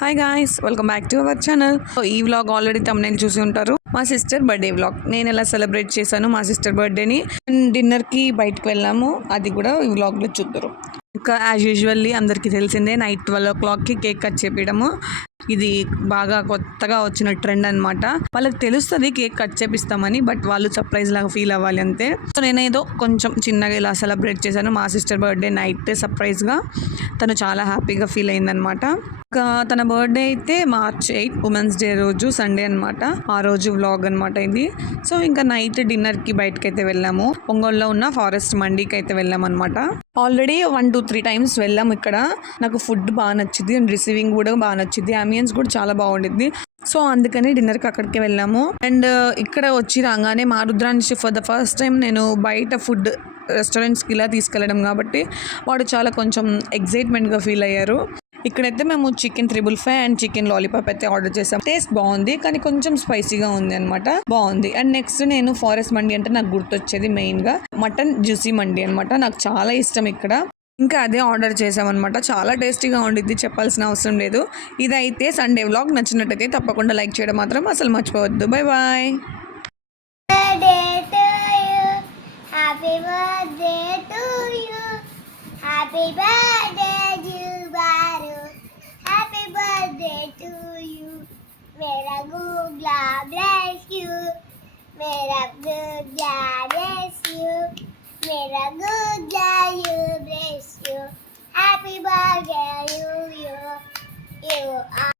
Hi guys, welcome back to our channel. ఈ vlog already thumbnail చూసి ఉంటారు. మా సిస్టర్ బర్త్డే వ్లాగ్ నేను ఎలా సెలబ్రేట్ చేశాను మా సిస్టర్ బర్త్డేని. డిన్నర్కి బయటకు వెళ్ళాము, అది కూడా ఈ వ్లాగ్లో చూద్దరు. ఇంకా యాజ్ యూజువల్లీ అందరికీ తెలిసిందే, నైట్ 12 o'clockకి కేక్ కట్ చేపించడము. ఇది బాగా కొత్తగా వచ్చిన ట్రెండ్ అనమాట. వాళ్ళకి తెలుస్తుంది కేక్ కట్ చేపిస్తామని, బట్ వాళ్ళు సర్ప్రైజ్ లాగా ఫీల్ అవ్వాలి అంతే. సో నేనేదో కొంచెం చిన్నగా ఇలా సెలబ్రేట్ చేశాను. మా సిస్టర్ బర్త్డే నైట్ సర్ప్రైజ్గా తను చాలా హ్యాపీగా ఫీల్ అయిందనమాట. ఇంకా తన బర్త్డే అయితే March 8 ఉమెన్స్ డే రోజు, సండే అనమాట. ఆ రోజు వ్లాగ్ అనమాట ఇది. సో ఇంకా నైట్ డిన్నర్కి బయటకైతే వెళ్ళాము. ఒంగోలులో ఉన్న ఫారెస్ట్ మండీకి అయితే వెళ్ళాం అనమాట. ఆల్రెడీ 1-2-3 times వెళ్ళాము. ఇక్కడ నాకు ఫుడ్ బాగా నచ్చింది అండ్ రిసీవింగ్ కూడా బాగా నచ్చింది. అంబియన్స్ కూడా చాలా బాగుండిద్ది. సో అందుకని డిన్నర్కి అక్కడికి వెళ్ళాము. అండ్ ఇక్కడ వచ్చి రాగానే మా రుద్రాంశి ఫర్ ద ఫస్ట్ టైం నేను బయట ఫుడ్ రెస్టారెంట్స్కి ఇలా తీసుకెళ్ళడం కాబట్టి వాడు చాలా కొంచెం ఎగ్జైట్మెంట్గా ఫీల్ అయ్యారు. ఇక్కడైతే మేము చికెన్ 555 అండ్ చికెన్ లాలీపాప్ అయితే ఆర్డర్ చేసాం. టేస్ట్ బాగుంది, కానీ కొంచెం స్పైసీగా ఉంది అనమాట. బాగుంది. అండ్ నెక్స్ట్ నేను ఫారెస్ట్ మండి అంటే నాకు గుర్తొచ్చేది మెయిన్గా మటన్ జ్యూసీ మండి అనమాట. నాకు చాలా ఇష్టం ఇక్కడ. ఇంకా అదే ఆర్డర్ చేసామన్నమాట. చాలా టేస్టీగా ఉండిద్ది, చెప్పాల్సిన అవసరం లేదు. ఇదైతే సండే వ్లాగ్. నచ్చినట్టయితే తప్పకుండా లైక్ చేయడం మాత్రం అసలు మర్చిపోవద్దు. Bye boy. Happy birthday to you. Happy birthday Jubaru. Happy birthday to you. Mera Gugla bless you. Mera Gugla bless you. Mera Gugla you bless you. Happy birthday you. You are